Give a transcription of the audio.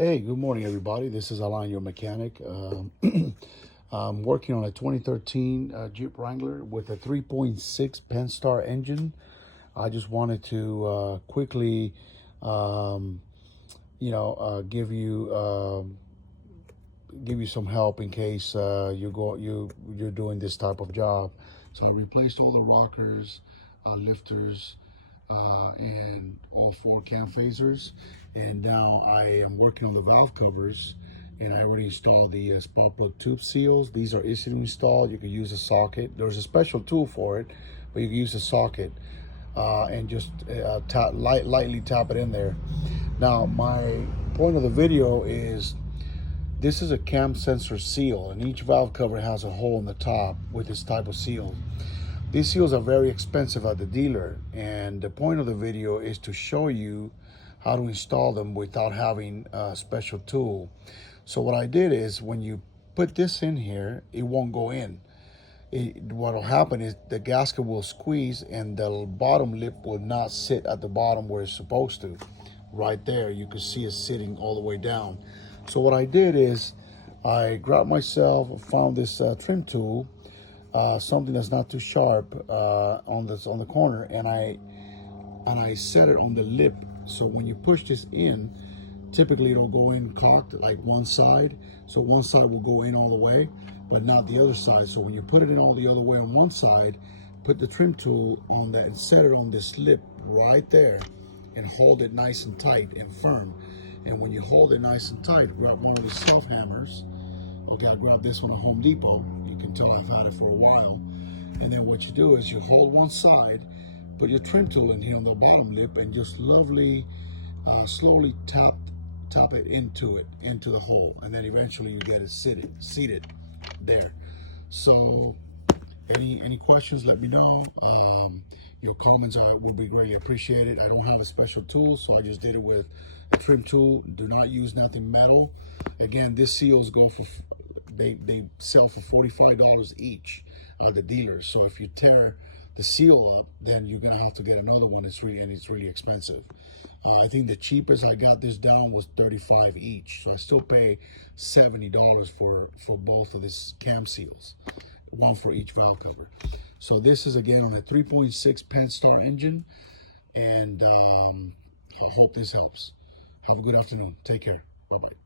Hey, good morning, everybody. This is Alan, your mechanic. I'm working on a 2013 Jeep Wrangler with a 3.6 Pentastar engine. I just wanted to quickly, give you some help in case you're doing this type of job. So I replaced all the rockers, lifters, and all four cam phasers, and now I am working on the valve covers, and I already installed the spark plug tube seals. These are easy to install. You can use a socket. There's a special tool for it, but you can use a socket and just lightly tap it in there. Now my point of the video is this is a cam sensor seal, and each valve cover has a hole in the top with this type of seal. These seals are very expensive at the dealer, and the point of the video is to show you how to install them without having a special tool. So what I did is, when you put this in here, it won't go in. What will happen is the gasket will squeeze and the bottom lip will not sit at the bottom where it's supposed to. Right there, you can see it sitting all the way down. So what I did is I grabbed myself, found this trim tool, something that's not too sharp on the corner, and I set it on the lip. So when you push this in, typically it'll go in cocked like one side, so one side will go in all the way, but not the other side. So when you put it in all the other way on one side, put the trim tool on that and set it on this lip right there, and hold it nice and tight and firm. And when you hold it nice and tight, grab one of the self hammers. Okay, I grabbed this one at Home Depot. You can tell I've had it for a while. And then what you do is you hold one side, put your trim tool in here on the bottom lip, and just slowly tap it into the hole. And then eventually you get it seated there. So any questions, let me know. Your comments would be greatly appreciated. I don't have a special tool, so I just did it with a trim tool. Do not use nothing metal. Again, these seals go for, they sell for $45 each at the dealers. So if you tear the seal up, then you're gonna have to get another one. It's really expensive. I think the cheapest I got this down was $35 each. So I still pay $70 for both of these cam seals, one for each valve cover. So this is again on a 3.6 Pentastar engine, and I hope this helps. Have a good afternoon. Take care. Bye-bye.